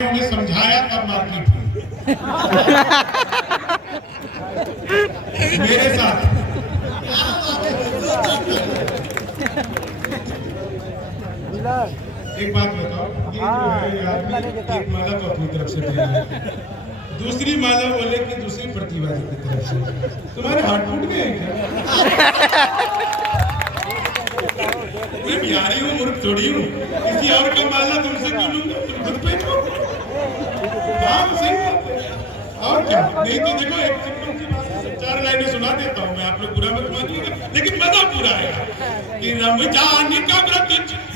उन्हें समझाया तब मारपीट हुई मेरे साथ। एक बात बताओ, ये जो है यार, एक माला तो अपनी तरफ से दे रहा है, दूसरी माला बोले कि दूसरी प्रतिभागी की तरफ से। तुम्हारे हाथ टूट गए क्या? मैं बिहारी हूँ, मूर्ख थोड़ी हूँ, किसी और का माला तुमसे क्यों लूंगा? तुम खुद पे लो। हाँ सही बात है। और क्या, नहीं तो देखो एक सिंपल सी बात, 4 लाइनें सुना देता हूँ मैं, आप लोग बुरा मत मानिएगा, लेकिन मजा पूरा आएगा कि रमजान का व्रत,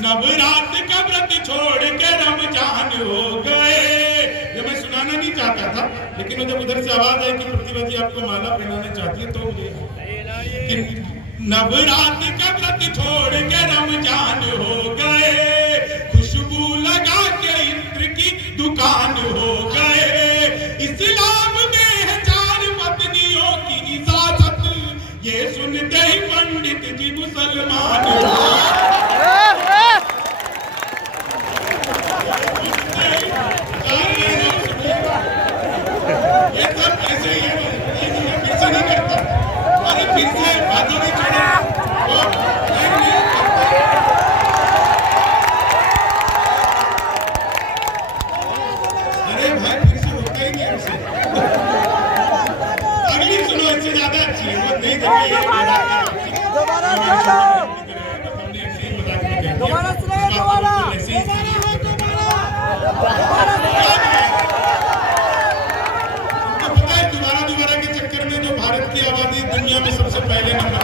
नवरात का व्रत छोड़ के रमजान हो गए। ये मैं सुनाना नहीं चाहता था, लेकिन जब उधर से आवाज आई कि प्रतिभा जी आपको माला पहनाना चाहती है, तो मुझे नवरात का व्रत छोड़ के रमजान हो गए, खुशबू लगा के इत्र की दुकान हो गए, इस्लाम में है 4 पत्नियों की इजाजत, ये सुनते ही पंडित जी मुसलमान हो ये सब ऐसे ही है, फिर से नहीं करता, अरे फिर से बातों में चढ़े दोबारा के चक्कर में जो भारत की आबादी दुनिया में सबसे पहले नंबर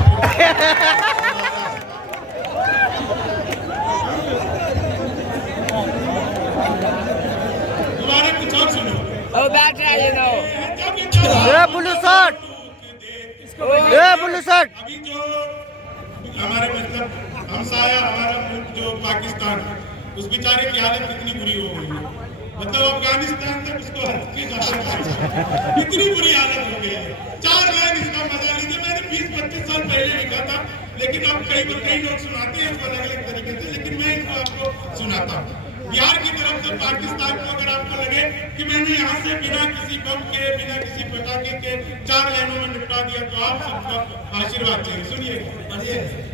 दोबारा कुछ और सुनो। Blue shirt, blue shirt. अभी जो हमारे मतलब हमसाया हमारा मुल्क जो पाकिस्तान, उस बेचारे की हालत कितनी बुरी हो गई है, मतलब अफगानिस्तान तक उसको इतनी बुरी हालत हो गई है। 4 लाइन इसका मजा लीजिए, मैंने 20-25 साल पहले लिखा था, लेकिन अब कई लोग सुनाते हैं इसको अलग अलग तरीके से, लेकिन मैं इसको आपको सुनाता हूँ। बिहार की तरफ से पाकिस्तान को अगर आपको लगे कि मैंने यहाँ से बिना किसी बम के, बिना किसी पटाखे के 4 लाइनों में निपटा दिया, तो आप सबका आशीर्वाद चाहिए। सुनिए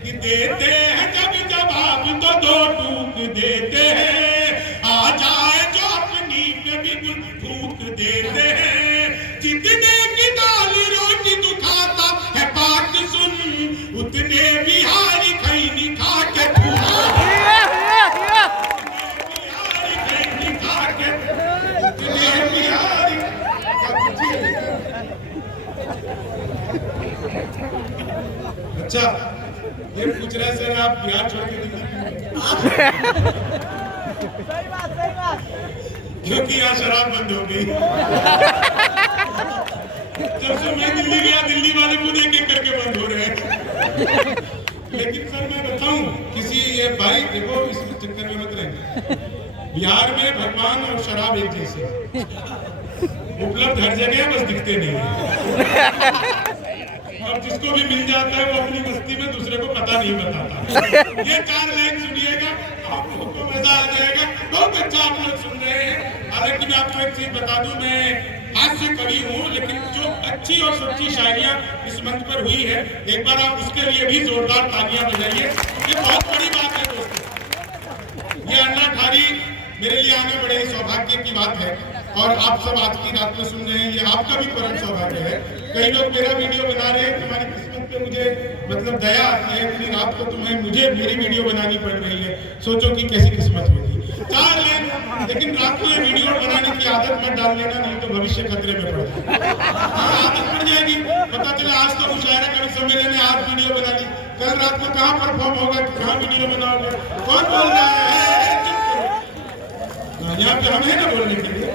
कि देते हैं जब जवाब तो 2 टूक देते हैं, आ जाए जो अपनी पे भी फूक देते हैं, जितने की दाल रोटी तू खाता है बात सुन, उतने बिहारी खैनी खा के अच्छा, ये पूछ रहे सर आप बिहार छोड़ के सही बात। क्योंकि यहाँ शराब बंद हो गई। जब से मैं दिल्ली गया, दिल्ली वाले खुद एक करके बंद हो रहे हैं। लेकिन सर मैं बताऊं, किसी ये भाई देखो इस चक्कर में मत रहेंगे, बिहार में भगवान और शराब एक जैसे उपलब्ध हर जगह, बस दिखते नहीं है। और जिसको भी मिल जाता है वो अपनी बस्ती में दूसरे को पता नहीं बताता। ये 4 लाइन सुनिएगा, आप लोगों को मजा आ जाएगा। बहुत अच्छा आप लोग सुन रहे हैं। हालांकि मैं आपको एक चीज बता दूं, मैं आज से कवि हूँ, लेकिन जो अच्छी और सच्ची शायरियाँ इस मंच पर हुई है, एक बार आप उसके लिए भी जोरदार तालियां बजाइए। ये बहुत बड़ी बात है दोस्तों, ये अन्ना ठारी मेरे लिए आने बड़े सौभाग्य की बात है, और आप सब आज की रात में सुन रहे हैं, ये आपका भी परम सौभाग्य है। कई लोग मेरा वीडियो बना रहे हैं, तुम्हारी किस्मत पे मुझे मतलब दया आती है कि रात को तुम्हें मुझे मेरी वीडियो बनानी पड़ रही है, सोचो कि कैसी किस्मत होगी। 4 लाइन, लेकिन रात को ये वीडियो बनाने की आदत मत डाल लेना, नहीं तो भविष्य खतरे में पड़ जाएगा। आदत पड़ जाएगी, पता चला आज तो मुशायरा कवि सम्मेलन में आज वीडियो बना ली, कल रात को कहाँ परफॉर्म होगा, कहाँ वीडियो बनाओगे, कौन बोल रहा है? यहाँ पे हम है ना बोलने के लिए,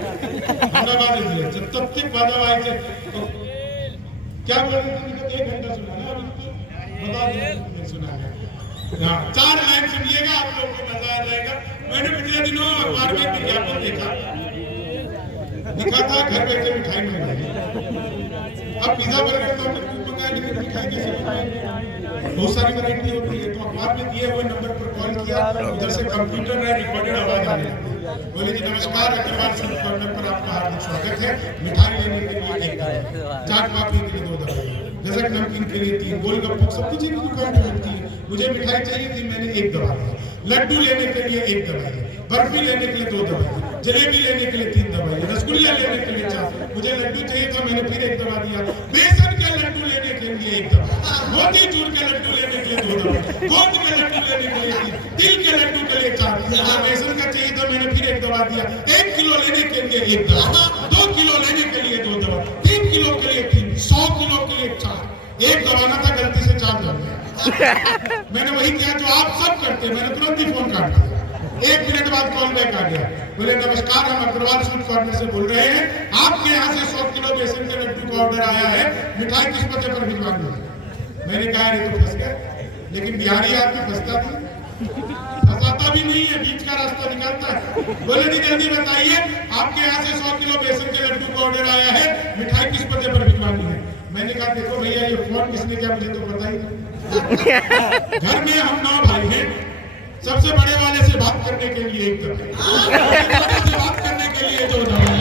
जब तक बाधा आई थे तो क्या बोल रहे थे? 1 घंटा सुना ना, बता दो सुना है। 4 लाइन सुनिएगा, आप लोगों को मजा आ जाएगा। मैंने पिछले दिनों अखबार में विज्ञापन लिखा था घर बैठे मिठाई मंगाई। अब पिज्जा बर्गर तो मंगाए, लेकिन मिठाई कैसे मंगाए? बहुत सारी वैरायटी होती है, तो अखबार में दिए हुए नंबर पर कॉल किया, उधर से कंप्यूटर में रिकॉर्डेड आवाज आने लगी। बोले जी नमस्कार, अग्रवाल स्वीट कॉर्नर पर आपका हार्दिक स्वागत है। मिठाई लेने के लिए 1 दवाई, चाट पापड़ी के लिए 2 दवाई, गजक नमकीन के लिए 3, गोलगप्पे सब कुछ एक दुकान पे मिलती है। मुझे मिठाई चाहिए थी, मैंने 1 दवा दिया। लड्डू लेने के लिए 1 दवाई, बर्फी लेने के लिए 2 दवाई, जलेबी लेने के लिए 3 दवाई, रसगुल्ला लेने के लिए 4। मुझे लड्डू चाहिए था, मैंने फिर 1 दवा दिया। बेसन के लड्डू लेने के लिए 1 दवा, मोतीचूर के लड्डू लेने के लिए 2 दवा, गोंद के लड्डू लेने के लिए 3, तिल के लड्डू के लिए 4। बेसन का चाहिए था, मैंने फिर 1 दवा दिया। 1 किलो लेने के लिए 1 दवा, 2 किलो लेने के लिए 2 दवा, 3 किलो के लिए 3, 100 किलो के लिए 4। 1 दबाना था, गलती से 4 दब गया। मैंने वही किया जो आप सब करते, मैंने तुरंत ही फोन काट दिया। 1 मिनट बाद कॉल बैक आ गया, बोले नमस्कार, हम अग्रवाल स्वीट कॉर्नर से बोल रहे हैं, आपके यहाँ से 100 किलो बेसन के लड्डू का ऑर्डर आया है, मिठाई किस पते पर भिजवानी है। मैंने कहा ये तो फंस गया, लेकिन बिहारी आदमी फंसता नहीं, फंसाता भी नहीं है, बीच का रास्ता निकालता है। बोले जी जल्दी बताइए, आपके यहाँ से 100 किलो बेसन के लड्डू का ऑर्डर आया है, मिठाई किस पते पर भिजवानी है। मैंने कहा देखो भैया, ये फोन किसने किया मुझे तो पता ही नहीं। घर में हम 9 भाई हैं, सबसे बड़े वाले से बात करने के लिए 1 दवाई, से बात करने के लिए 2 दवाई,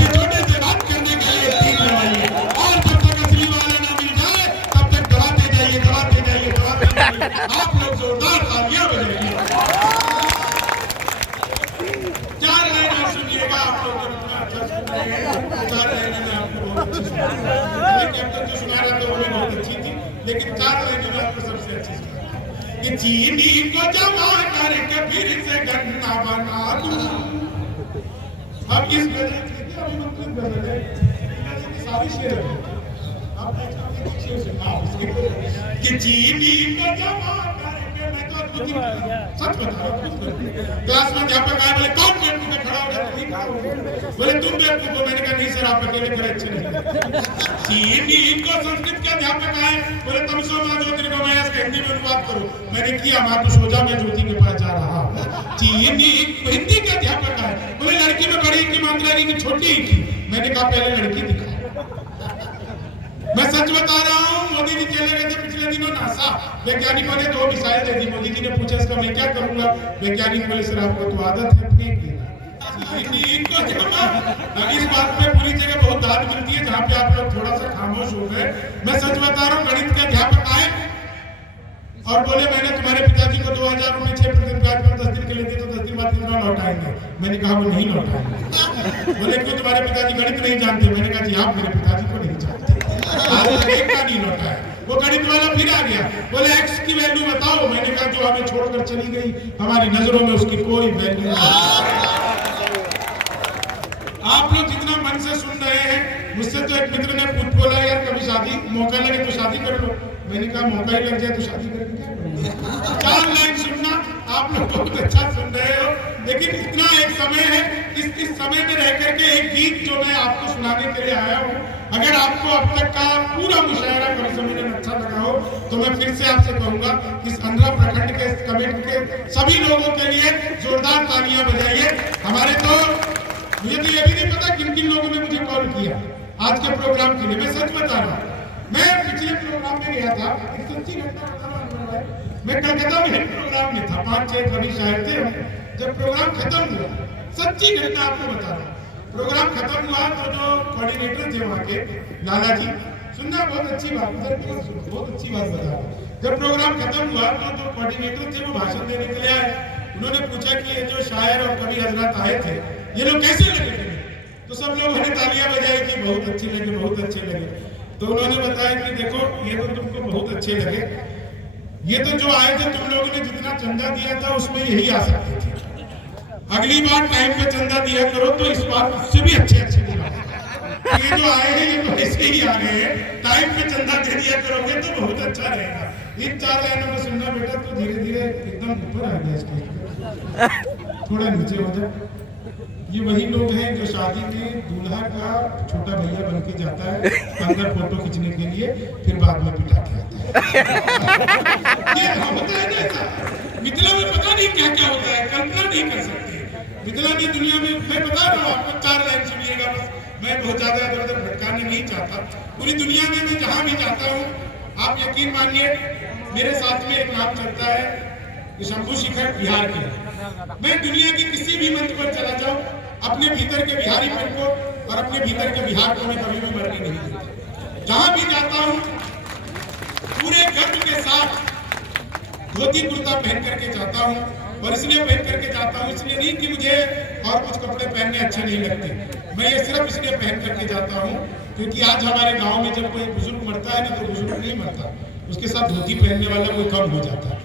छोटे से बात करने के लिए 3 दवाई, और जब तक असली वाला ना मिल जाए तब तक दबाते जाइए, दबाते जाइए, दबाते जाइए। आप लोग जोरदार तालियां बजाइए। 4 लाइनें सुनिएगा, आप लोग अच्छा सुन रहे हैं। 4 लाइनें मैं आपको बहुत अच्छी सुना, अब तक जो सुना रहा था वो भी बहुत अच्छी थी, लेकिन 4 लाइनें मैं आपको सबसे अच्छी सुना। कि चीनी को जमा करके फिर से गन्ना बना दूं। अब इस गजल की अभिमंत्रित गजल है, सारी शेर है। आप कि चीनी को जमा करके, मैं तो सच बता रहा हूँ, क्लास में अध्यापक आए, बोले कौन बेवकूफ है, खड़ा हो गया, बोले तुम बेवकूफ हो। मैंने कहा नहीं सर, आप अकेले खड़े अच्छे नहीं। चीनी को संस्कृत के अध्यापक आए, बोले तमसो मां ज्योतिर्गमय, हिंदी में अनुवाद करो। मैंने किया, मां तो सोचा मैं ज्योति के पास जा रहा हूँ। चीनी हिंदी के अध्यापक आए, बोले लड़की में बड़ी की मात्रा की छोटी की। मैंने कहा पहले लड़की दिखाओ। मैं सच बता रहा हूँ, मोदी जी चले गए थे पिछले दिनों नासा, वैज्ञानिकों ने 2 मिसाइल दे दी। मोदी जी ने पूछा इसका मैं क्या करूंगा, वैज्ञानिक बोले सर आपको तो आदत है फेंक देना। इस बात पे पूरी जगह बहुत दाद मिलती है, जहाँ पे आप लोग थोड़ा सा खामोश हो गए। मैं सच बता रहा हूँ, गणित के अध्यापक आए और बोले मैंने तुम्हारे पिताजी को 2000 रुपए 6% ब्याज पर 10 दिन के लिए दिए, तो 10 दिन बाद कितना लौटाएंगे। मैंने कहा वो नहीं लौटाएंगे। बोले क्यों, तुम्हारे पिताजी गणित नहीं जानते। मैंने कहा जी आप मेरे पिताजी को नहीं जानते, आज तक एक का नहीं लौटा है। वो गणित वाला फिर आ गया, बोले x की वैल्यू बताओ। मैंने कहा जो हमें छोड़कर चली गई, हमारी नजरों में उसकी कोई वैल्यू नहीं। आप लोग जितना मन से सुन रहे हैं, मुझसे तो एक मित्र ने पूछ बोला यार कभी शादी मौका लगे तो शादी कर लो। मैंने कहा मौका ही लग जाए तो शादी करके क्या करूं। 4 लाइन सुनना, आप लोग बहुत अच्छा सुन रहे हो, लेकिन इतना एक समय है, इस समय में रह करके एक गीत जो मैं आपको सुनाने के लिए आया हूँ, अगर आपको अब तक का पूरा मुशायरा कभी समझने में अच्छा लगा हो तो मैं फिर से आपसे कहूंगा, इस 15 प्रखंड के कमेटी के सभी लोगों के लिए जोरदार तालियां बजाइए। हमारे तो मुझे तो ये भी नहीं पता किन किन लोगों ने मुझे कॉल किया आज के प्रोग्राम के लिए। मैं सच बता रहा हूँ, मैं पिछले प्रोग्राम में गया था, एक सच्ची घटना बता रहा हूँ। मैं कलकत्ता में प्रोग्राम में था, 5-6 कवि शायर थे। जब प्रोग्राम खत्म हुआ, सच्ची घटना आपको बता रहा हूँ, प्रोग्राम खत्म हुआ तो जो कोऑर्डिनेटर थे वहाँ के लाला जी, सुनना बहुत अच्छी बात, बहुत अच्छी बात बता रहा हूँ। जब प्रोग्राम खत्म हुआ तो जो कोऑर्डिनेटर थे वो भाषण देने के लिए आए। उन्होंने पूछा कि ये जो शायर और कवि हजरत आए थे ये लोग कैसे लगे थे। तो सब लोगों ने तालियां बजाई कि बहुत अच्छे लगे, बहुत अच्छे लगे। तो उन्होंने बताया कि देखो ये तो तुमको बहुत अच्छे लगे, ये तो जो आए थे तुम लोगों ने जितना चंदा दिया था उसमें यही आ सकते थे। अगली बार टाइम पे चंदा दिया करो तो इस बार उससे भी अच्छे दिला। ये जो आए हैं ये तो ऐसे ही आ गए हैं, टाइम पे चंदा दे दिया करोगे तो बहुत अच्छा रहेगा। इन 4 लाइनों को सुनना बेटा तो धीरे धीरे एकदम ऊपर आ गया स्टेज पे, थोड़ा नीचे हो जाए। ये वही लोग हैं जो शादी में दूल्हा का छोटा भैया बन के जाता है अंदर फोटो खींचने के लिए, फिर बाद में पिटा के आता है। ये होता है ना, मिथिला में पता नहीं क्या क्या होता है, कल्पना नहीं कर सकते। मिथिला की दुनिया में मैं बता रहा हूँ आपको, 4 लाइन सुनिएगा बस, मैं बहुत ज्यादा इधर उधर भटकाने नहीं चाहता। पूरी दुनिया में मैं जहाँ भी जाता हूँ, आप यकीन मानिए मेरे साथ में एक नाम चलता है, शंभू शिखर बिहार के, मैं दुनिया के किसी भी मंच पर चला जाऊं, अपने भीतर के बिहारीपन को और अपने भीतर के बिहार को मैं कभी भी मरने नहीं देता। जहां भी जाता हूं पूरे गर्व के साथ धोती कुर्ता पहन करके जाता हूं, और इसलिए पहन करके जाता हूं, इसलिए नहीं कि मुझे और कुछ कपड़े पहनने अच्छे नहीं लगते, मैं ये सिर्फ इसलिए पहन करके जाता हूं क्योंकि आज हमारे गांव में जब कोई बुजुर्ग मरता है ना, तो बुजुर्ग नहीं मरता, उसके साथ धोती पहनने वाला कोई कम हो जाता है।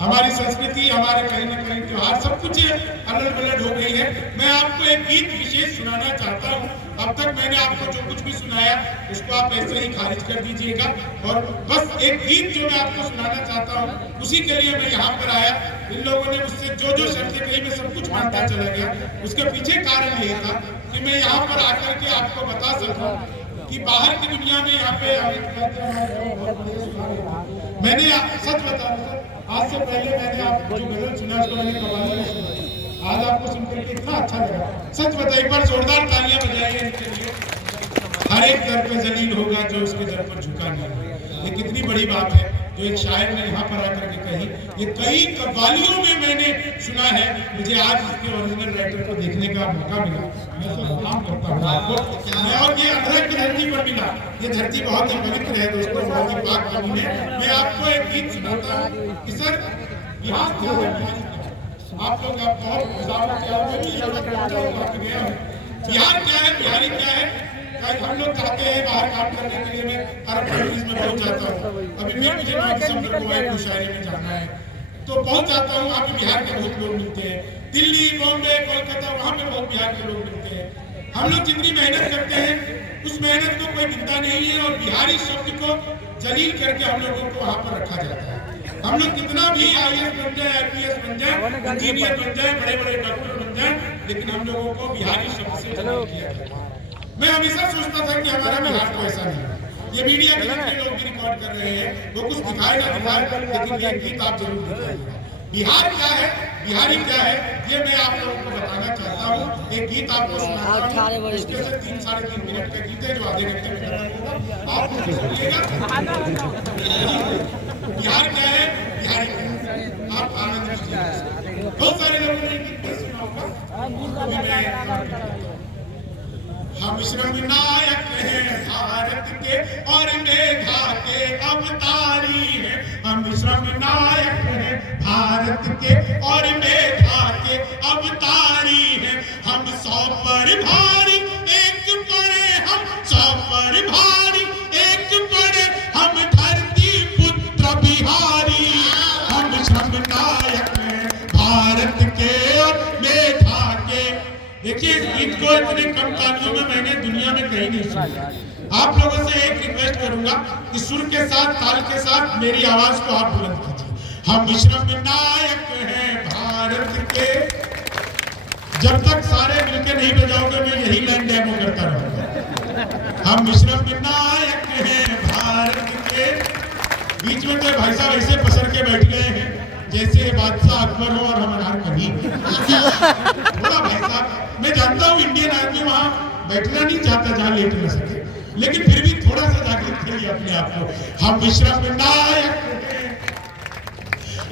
हमारी संस्कृति, हमारे कहीं ना कहीं त्योहार सब कुछ अलग अलग हो गई है। मैं आपको एक गीत विशेष सुनाना चाहता हूँ। अब तक मैंने आपको जो कुछ भी सुनाया उसको आप ऐसे ही खारिज कर दीजिएगा, और बस एक गीत जो मैं आपको सुनाना चाहता हूँ उसी के लिए मैं यहाँ पर आया। इन लोगों ने मुझसे जो जो शर्तें कही मैं सब कुछ मानता चला गया। उसके पीछे कारण ये था कि मैं यहाँ पर आकर के आपको बता सकूं कि बाहर की दुनिया में यहाँ पे मैंने सच बता, आज से पहले मैंने आपको जो गजल सुना उसको मैंने कव्वाली में सुना, आज आपको सुनकर के इतना अच्छा लगा। सच बता, एक बार जोरदार तालियां बजाइए इनके लिए। हर एक दर पे जलील होगा जो उसके दर पर झुका नहीं। ये कितनी बड़ी बात है जो एक शायर ने यहाँ पर आकर के कही। ये कई कव्वालियों में मैंने सुना है। मुझे आज इसके ओरिजिनल राइटर को देखने का मौका मिला, मैं तो सलाम करता हूँ आपको। और ये अंधेरे की धरती पर मिला, ये धरती बहुत ही पवित्र है दोस्तों, बहुत ही पाक जमीन है। मैं आपको एक गीत सुनाता हूँ कि सर बिहार क्या है, आप लोग बहुत बिहार क्या है, बिहारी क्या है। हम लोग चाहते हैं बाहर काम करने के लिए, मैं अरब कंट्रीज में बहुत जाता हूँ। अभी मुझे 9 दिसंबर को एक मुशायरे में जाना है, तो बहुत जाता हूँ। वहाँ पे बिहार के बहुत लोग मिलते हैं, दिल्ली, बॉम्बे, कोलकाता, वहाँ पे बहुत बिहार के लोग मिलते हैं। हम लोग जितनी मेहनत करते हैं उस मेहनत को कोई गिनता नहीं है, और बिहारी शब्द को जलील करके हम लोगों को वहाँ पर रखा जाता है। हम लोग कितना भी IAS बन जाए, IPS बन जाए, इंजीनियर बन जाए, बड़े बड़े डॉक्टर बन जाए, लेकिन हम लोगों को बिहारी शब्द से जलील किया जाता है। मैं हमेशा सोचता था कि हमारा बिहार तो ऐसा नहीं है। ये मीडिया के जितने लोग भी रिकॉर्ड कर रहे हैं वो कुछ दिखाए ना दिखाए, लेकिन ये गीत आप जरूर दिखाइएगा। बिहार क्या है, बिहारी क्या है, ये मैं आप लोगों को बताना चाहता हूँ। एक गीत आपको सुनाता हूँ, इसके से 3-3.5 मिनट का गीत है जो आधे घंटे में खत्म होगा, आप मुझे सुनिएगा। बिहार क्या है, बिहारी क्या है, आप आनंद लीजिए। बहुत सारे लोगों ने गीत सुना होगा। हम श्रम नायक हैं भारत के और मेधा के अवतारी हैं। हम श्रम नायक हैं भारत के और मेधा के अवतारी हैं। हम 100 पर भारी एक पड़े, हम 100 पर भारी एक पड़े, हम धरती पुत्र बिहारी। हम श्रम नायक हैं भारत के और मेधा के। देखिए इस गीत को इतने कम तालियों में मैंने दुनिया में कहीं नहीं सुना। आप लोगों से एक रिक्वेस्ट करूंगा कि सुर के साथ, ताल के साथ मेरी आवाज को आप बुलंद कीजिए। हम श्रम नायक हैं भारत के। जब तक सारे मिलकर नहीं बजाओगे मैं यही लाइन डेमो करता रहूंगा। हम श्रम नायक हैं भारत के। बीच में तो भाई साहब ऐसे पसर के बैठ गए हैं जैसे बादशाह अकबर हो और हम अनारकली। थोड़ा भाई साहब, मैं जानता हूँ इंडियन आदमी वहाँ बैठना नहीं चाहता जहाँ लेट न सके, लेकिन फिर भी थोड़ा सा जागृत करिए अपने आप को। हम श्रम नायक हैं,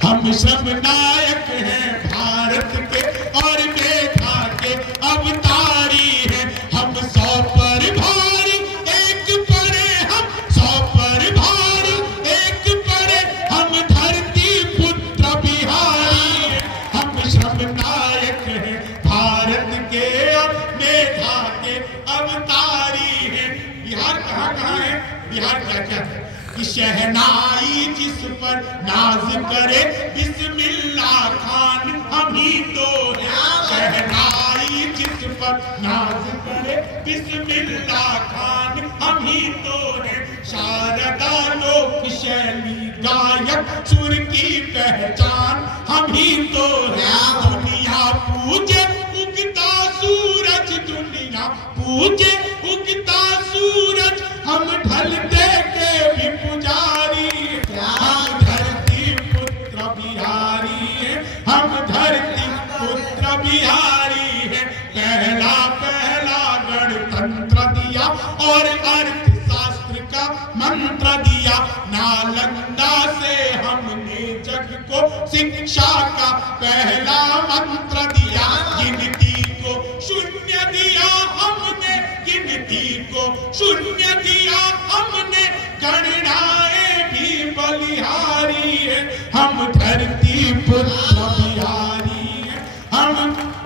हम श्रम नायक हैं भारत के और मेधा के अवतारी हैं। हम 100 पर भारी एक पड़े, हम 100 पर भारी एक पड़े, हम धरती पुत्र बिहारी हैं। हम श्रम नायक हैं भारत के और मेधा के अवतारी हैं। बिहार कहाँ है, बिहार क्या क्या है कि शहनाई जिस पर नाज करे बिस्मिल्लाह खान हम ही तो हैं। शहनाई जिस पर नाज करे बिस्मिल्लाह खान हम ही तो हैं। शारदा लोक शैली गायक सुर की पहचान हम ही तो हैं। दुनिया पूजे उगता सूरज, दुनिया पूजे उगता सूरज, हम ढलते के भी पुजारी। हम धरती पुत्र बिहारी हैं, हम धरती पुत्र बिहारी हैं। पहला पहला गणतंत्र दिया और अर्थशास्त्र का मंत्र दिया। नालंदा से हमने जग को शिक्षा का पहला मंत्र दिया, गिनती को शून्य दिया हमने, गिनती को शून्य दिया हमने, गणनाएं भी बलिहारी है, हम धरती पुत्र बिहारी है। हम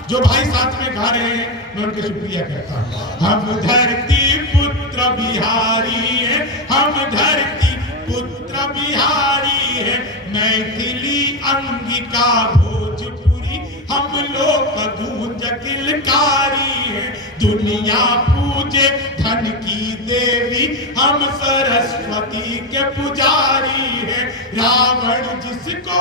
जो भाई साथ में गा रहे हैं मैं उनका शुक्रिया करता हूँ। हम धरती पुत्र बिहारी है, हम धरती पुत्र बिहारी है, मैथिली अंगिका भोजपुरी हम लोग गूंज किलकारी है, दुनिया पूजे धन की देवी हम सरस्वती के पुजारी है, रावण जिसको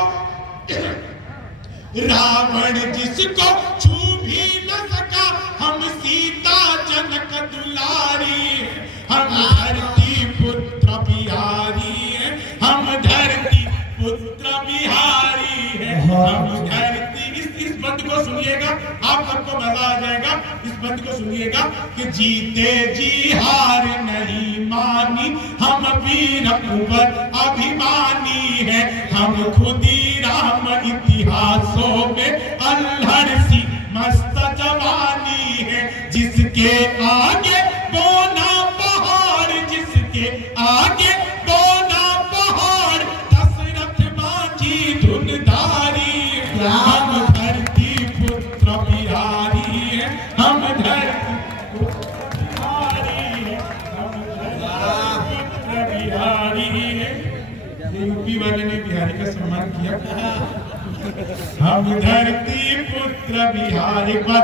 छू भी न सका, हम सीता जनक दुलारी है, हम धरती पुत्र बिहारी है, हम धरती पुत्र बिहारी है, हम धरती। इस बंद को सुनिएगा, आप सबको मजा आ जाएगा। इस बंद को सुनिएगा कि जीते जी हार नहीं मानी, हम वीर कुंवर अभिमानी है, हम खुदीराम इतिहासों में अल्हड़ सी मस्त जवानी है, जिसके आगे बोना पहाड़, जिसके आगे बोना पहाड़, दशरथ माझी धुनधारी, हम धरती पुत्र बिहारी है, हम धरती पुत्र बिहारी है, हम धरती पुत्र बिहारी है। यूपी वाले ने बिहारी का सम्मान किया। हम धरती पुत्र बिहारी पर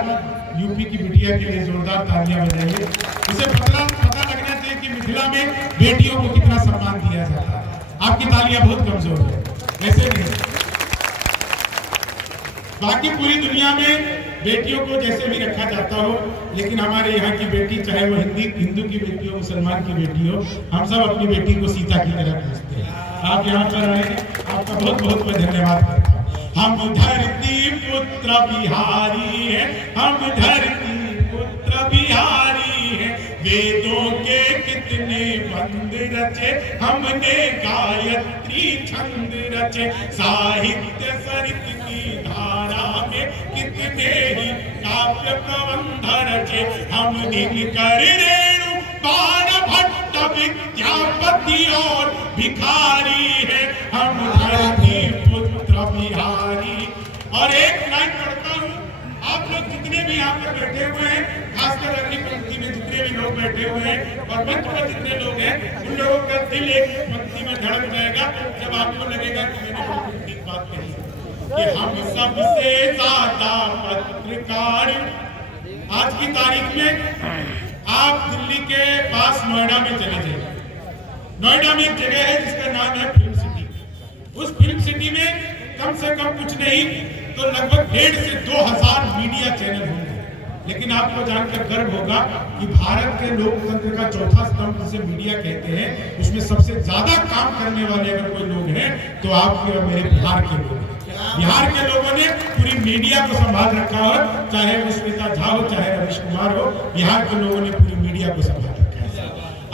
यूपी की बिटिया के लिए जोरदार तालियां बजाइए। उसे पता लगना चाहिए कि मिथिला में बेटियों को कितना सम्मान दिया जाता है। आपकी तालियां बहुत कमजोर है, ऐसे नहीं। बाकी पूरी दुनिया में बेटियों को जैसे भी रखा जाता हो, लेकिन हमारे यहाँ की बेटी, चाहे वो हिंदू की बेटी हो, मुसलमान की बेटी हो, हम सब अपनी बेटी को सीता की तरह पूछते हैं। आप यहाँ पर आए, आपका बहुत बहुत मैं धन्यवाद करता हूँ। हम धरती पुत्र बिहारी है, हम धरती पुत्र बिहारी है, वेदों के कितने बंद रचे हमने, गायत्री छंद रचे, साहित्य सरित की धारा में कितने ही काव्य प्रबंध रचे, हम दिनकर रेणु बाणभट्ट विद्यापति और भिखारी है, हम धरती पुत्र बिहारी। और एक लाइन पढ़ता हूँ, आप लोग जितने भी यहाँ पर बैठे हुए हैं, खासकर अगली पंक्ति में जितने भी लोग बैठे हुए हैं और मंच पर जितने लोग हैं, उन लोगों का दिल एक पंक्ति में धड़क जाएगा जब आपको लगेगा कि मैंने बिल्कुल ठीक बात कही कि हम सबसे ज्यादा पत्रकार। आज की तारीख में आप दिल्ली के पास नोएडा में चले जाइए। नोएडा में एक जगह है जिसका नाम है फिल्म सिटी। उस फिल्म सिटी में कम से कम कुछ नहीं तो लगभग 1,500 से 2,000 मीडिया चैनल होंगे। लेकिन आपको जानकर गर्व होगा कि भारत के लोकतंत्र का चौथा स्तंभ जिसे मीडिया कहते हैं, उसमें सबसे ज्यादा काम करने वाले अगर कोई लोग हैं तो आपके और मेरे बिहार के लोग हैं। बिहार के लोगों ने पूरी मीडिया को संभाल रखा हो, चाहे वो स्मिता झा हो, चाहे रवीश कुमार हो, बिहार के लोगों ने पूरी मीडिया को संभाल रखा है।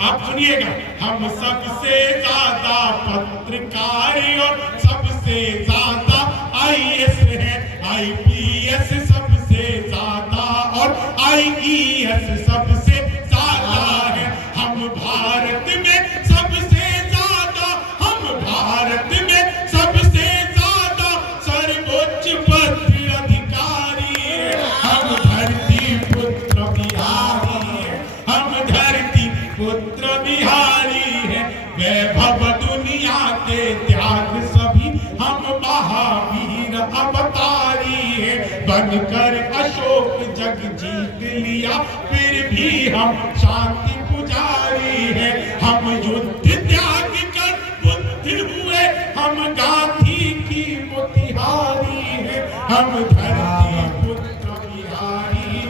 आप सुनिएगा, हम सबसे ज्यादा पत्रकार और सबसे ज्यादा IAS है, IPS सबसे ज्यादा और IES सबसे ज्यादा है, हम भारत में सबसे ज्यादा, हम भारत में सबसे ज्यादा सर्वोच्च पद अधिकारी है, हम धरती पुत्र बिहारी है, हम धरती पुत्र बिहारी है, वैभव दुनिया के त्याग सभी हम महावीर अवतारी है, बनकर अशोक जग जीत लिया फिर भी हम शांति पुजारी है, हम युद्ध त्याग कर बुद्ध हुए, हम गांधी की मोतिहारी है, हम धरती पुत्र बिहारी,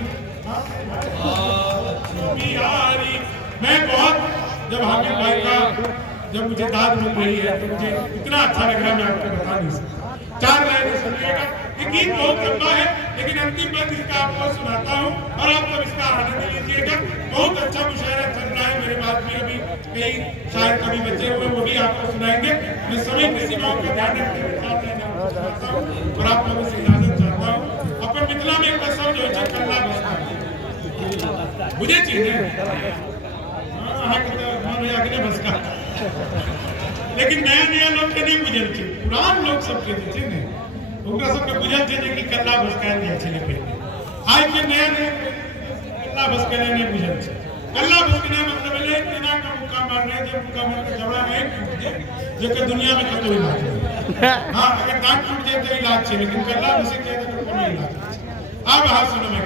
बिहारी। मैं बहुत जब हामिद भाई का जब मुझे दाद मिल रही है तो मुझे इतना अच्छा लग रहा है, मैं आपको बता नहीं सकता। 4 लाइनें सुनिएगा। ये गीत बहुत लंबा है लेकिन अंतिम बात इसका आपको सुनाता हूँ और आप सब इसका आनंद लीजिएगा। बहुत अच्छा मुशायरा चल रहा है मेरे बाद में अभी कई शायद कभी बचे हुए वो भी आपको सुनाएंगे। मैं सभी की सीमाओं का ध्यान रखते हुए साथ लेना चाहता हूँ और आप लोगों से इजाजत चाहता हूँ। अपन मिथिला में एक शब्द जो है कल्ला बसका मुझे चाहिए अगले बसका, लेकिन नया नया लोग के नहीं बुझल छे, पुरान लोग सबके छे ने ओकरा सबके बुझल छे कि कल्ला बसका नहीं छे, लेकिन आज के नया नया कल्ला बसका नहीं बुझल छे। कल्ला बसका मतलब है बिना का मुक्का मारने जे मुक्का मार के जबड़ा है जो के दुनिया में कतो इलाज नहीं। हां अगर दांत टूट जाए तो इलाज छे, लेकिन कल्ला बसे के तो कोनो इलाज नहीं। अब हां सुनो मैं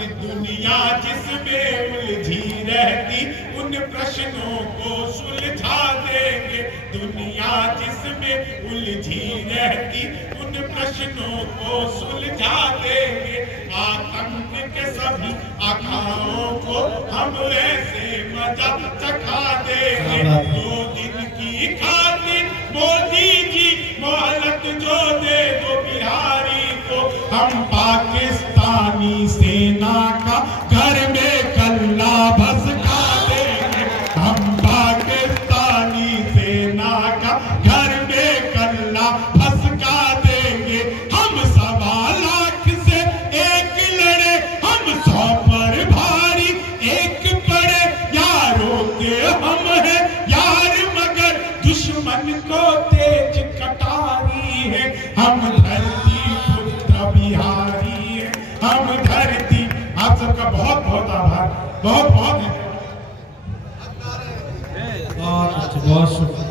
कि दुनिया जिसमें उलझी रहती उन प्रश्नों को सुलझा देंगे। दुनिया जिसमें उलझी रहती उन प्रश्नों को सुलझा देंगे। आतंक के सभी आखाओं को हम ऐसे मजा चखा देंगे। 2 दिन की खातिर मोदी जी मोहलत जो दे दो बिहारी को, हम पाकिस्तानी सेना का घर में कल्ला भसका देंगे। हम पाकिस्तानी सेना का घर में कल्ला भसका देंगे। हम 1.25 लाख से एक लड़े, हम 100 पर भारी एक पड़े। यारों के हम हैं यार मगर दुश्मन को तेज कटारी है। हम धरती पुत्र बिहारी है, हम धरती। आप सबका बहुत बहुत आभार, बहुत बहुत बहुत शुक्रिया।